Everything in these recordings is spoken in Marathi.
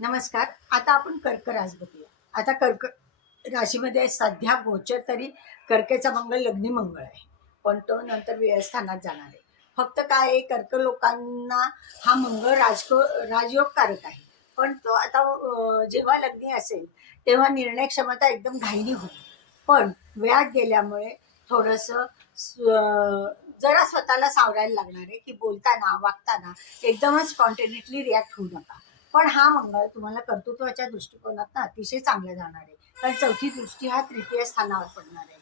नमस्कार. आता आपण कर्क रास बघूया. आता कर्क राशीमध्ये सध्या गोचर तरी कर्केचा मंगळ लग्नी मंगळ आहे, पण तो नंतर व्ययस्थानात जाणार आहे. फक्त काय आहे, कर्क लोकांना हा मंगळ राजयोगकारक आहे, पण तो आता जेव्हा लग्नी असेल तेव्हा निर्णय क्षमता एकदम घाईनी होईल. पण वेळात गेल्यामुळे थोडंसं जरा स्वतःला सावरायला लागणार आहे, की बोलताना वागताना एकदमच स्पॉन्टेनिटली रिॲक्ट होऊ नका. पण हा मंगळ तुम्हाला कर्तृत्वाच्या दृष्टिकोनात अतिशय चांगला जाणार आहे, कारण चौथी दृष्टी हा तृतीय स्थानावर पडणार आहे.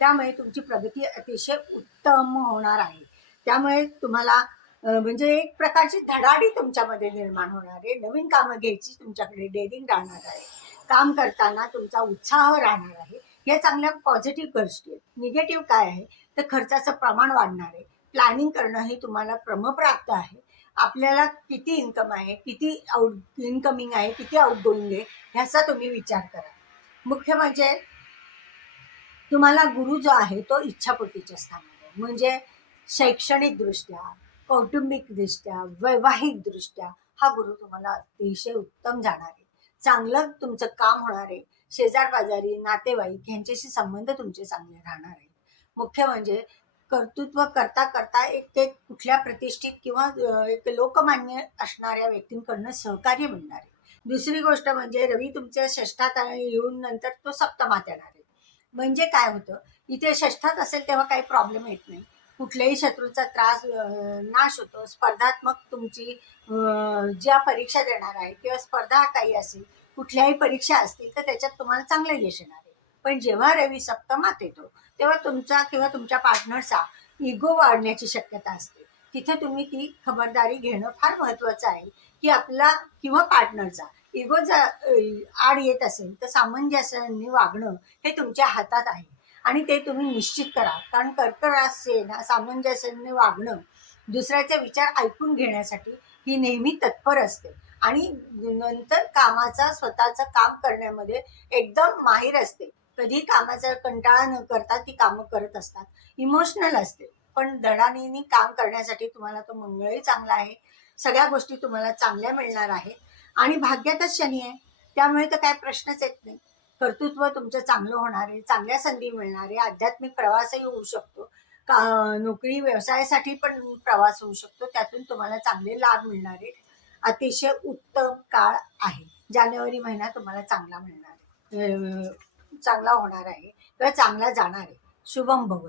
त्यामुळे तुमची प्रगती अतिशय उत्तम होणार आहे. त्यामुळे तुम्हाला म्हणजे एक प्रकारची धडाडी तुमच्यामध्ये निर्माण होणार आहे. नवीन कामं घ्यायची तुमच्याकडे डेअरिंग राहणार आहे. काम करताना तुमचा उत्साह राहणार आहे. या चांगल्या पॉझिटिव्ह गोष्टी आहेत. निगेटिव्ह काय आहे, तर खर्चाचं प्रमाण वाढणार आहे. प्लॅनिंग करणं हे तुम्हाला क्रमप्राप्त आहे. आपल्याला किती इन्कम आहे, किती इनकमिंग आहे, किती आउटगोईंग आहे, ह्याचा तुम्ही विचार करा. मुख्य म्हणजे तुम्हाला गुरु जो आहे तो इच्छापूर्तीच्या स्थानात आहे. म्हणजे शैक्षणिकदृष्ट्या, कौटुंबिकदृष्ट्या, वैवाहिकदृष्ट्या हा गुरु तुम्हाला अतिशय उत्तम जाणार आहे. चांगलं तुमचं काम होणार आहे. शेजार बाजारी, नातेवाईक यांच्याशी संबंध तुमचे चांगले राहणार आहेत. मुख्य म्हणजे कर्तृत्व करता करता एक एक कुठल्या प्रतिष्ठित किंवा एक लोकमान्य असणाऱ्या व्यक्तींकडनं सहकार्य मिळणार आहे. दुसरी गोष्ट म्हणजे रवी तुमच्या षष्ठात येऊन नंतर तो सप्तमात येणार आहे. म्हणजे काय होतं, इथे षष्ठात असेल तेव्हा काही प्रॉब्लेम येत नाही. कुठल्याही शत्रूचा त्रास नाश होतो. स्पर्धात्मक तुमची ज्या परीक्षा देणार आहे किंवा स्पर्धा काही असेल, कुठल्याही परीक्षा असतील तर त्याच्यात तुम्हाला चांगलं यश येणार आहे. पण जेव्हा रवी सप्तमात येतो तेव्हा तुमचा किंवा तुमच्या पार्टनरचा इगो वाढण्याची शक्यता असते. तिथे तुम्ही ती खबरदारी घेणं फार महत्वाचं आहे, की आपला किंवा पार्टनरचा इगो जर आड येत असेल तर सामंजस्याने वागणं हे तुमच्या हातात आहे आणि ते तुम्ही निश्चित करा. कारण कर्क राशी ना सामंजस्याने वागणं, दुसऱ्याचे विचार ऐकून घेण्यासाठी ही नेहमी तत्पर असते आणि नंतर कामाचा स्वतःचं काम करण्यामध्ये एकदम माहीर असते. कधी कामाचा कंटाळा न करता ती कामं करत असतात. इमोशनल असते, पण धडाडीने काम करण्यासाठी तुम्हाला तो मंगळही चांगला आहे. सगळ्या गोष्टी तुम्हाला चांगल्या मिळणार आहेत आणि भाग्यातच शनी आहे, त्यामुळे तर काय प्रश्नच येत नाही. कर्तृत्व तुमचं चांगलं होणार आहे, चांगल्या संधी मिळणार आहे, आध्यात्मिक प्रवासही होऊ शकतो. का नोकरी व्यवसायासाठी पण प्रवास होऊ शकतो, त्यातून तुम्हाला चांगले लाभ मिळणार आहेत. अतिशय उत्तम काळ आहे. जानेवारी महिना तुम्हाला चांगला मिळणार आहे, चांगला होणार आहे किंवा चांगला जाणार आहे. शुभम भवतु.